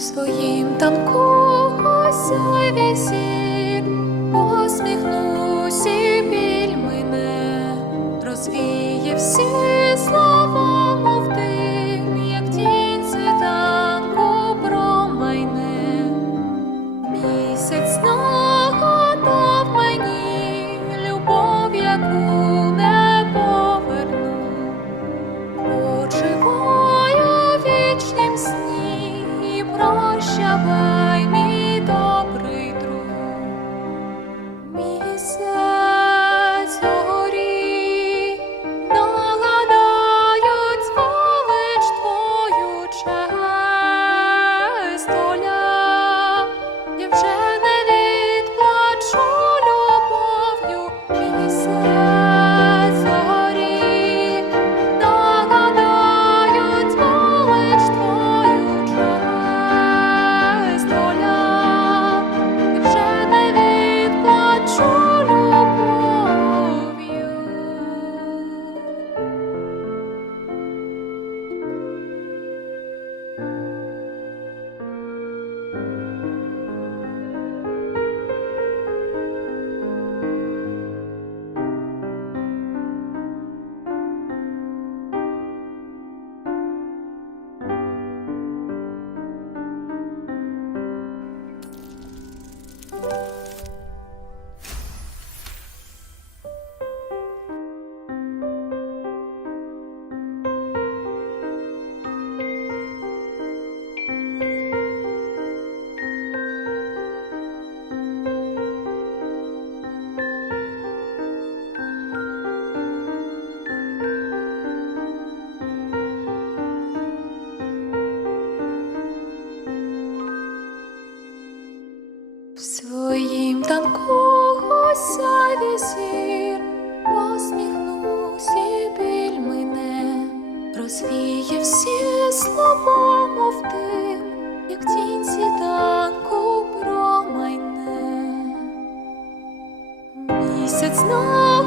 своїм танку сяйві сім. nós chamamos. своїм танкого сяйві весір посміхнусь і біль мене, розвіє всі слова, мов тим, як тінь сіданку промайне. Місяць на